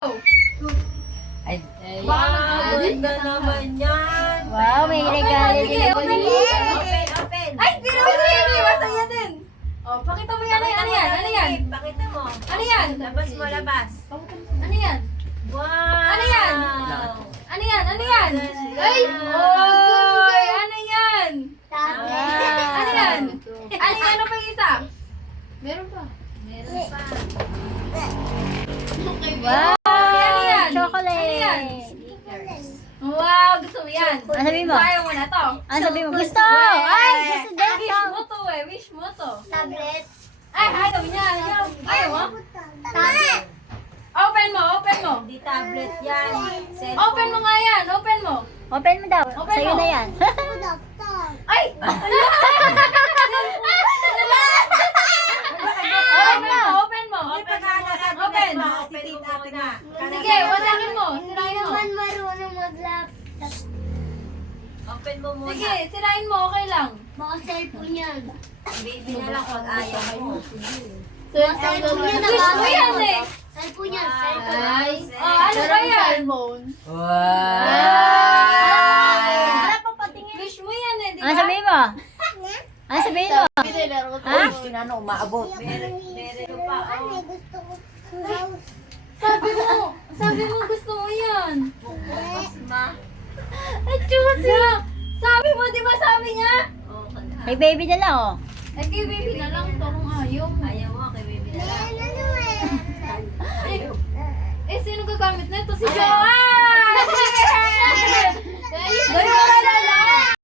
Ay, Wow, ganda naman yan. wow, may regalo din ako. Open. Ay, di naman sa baby. Masaya din. Oh, pakita mo yan. Ano yan? Ano yan? Pakita mo. Ano yan? Labas mo, labas. Ano yan? Wow! Ano yan? Ano yan? Ano yan? Ay! Oy! Ano yan? Ah. Ano yan? Ano yan? Ano pa yung isa? Meron pa. Wow, Ano yan? chocolate. Ano yan? Wow, gusto mo yan? Ano sabihin mo? Ayaw mo na to. Ano sabihin mo? Gusto! Ay, gusto din Wish to. mo to eh. Wish mo to. Tablet. Ay, ayaw niya. Ayaw mo? Tablet. Open mo, open mo. Hindi tablet yan. Cellphone. Open mo nga yan. Open mo. Open mo daw. Open Sa'yo mo. na yan. Ay! Open mo, open mo. Hindi pa nga nasa Open. mo. Open mo muna. Sige, wasakin mo. Sirain mo. naman marunong mag-laptop. Open mo muna. Sige, sirain mo. Okay lang. Baka cellphone yan. Baby na lang pag ayaw mo. Cellphone yan. Wish mo yan eh. Cellphone yan. Cellphone. Ay, Oh, ano ba yan? Wow! pa patingin. Wish mo yan eh, di Ano ba? sabihin mo? Ano sabihin mo? Ha? Sinano, umaabot. Meron pa. Oh. Gusto ko house. Sabi mo gusto mo yan. Ma. Ay, juicy. Sabi mo, di ba sabi niya? Oh, Kay baby na lang, oh. Eh, kay baby na lang to kung ayaw mo. ayaw mo kay baby na lang. Ano Eh, sino gagamit na ito? Si Joanne! Ganun ka na lang.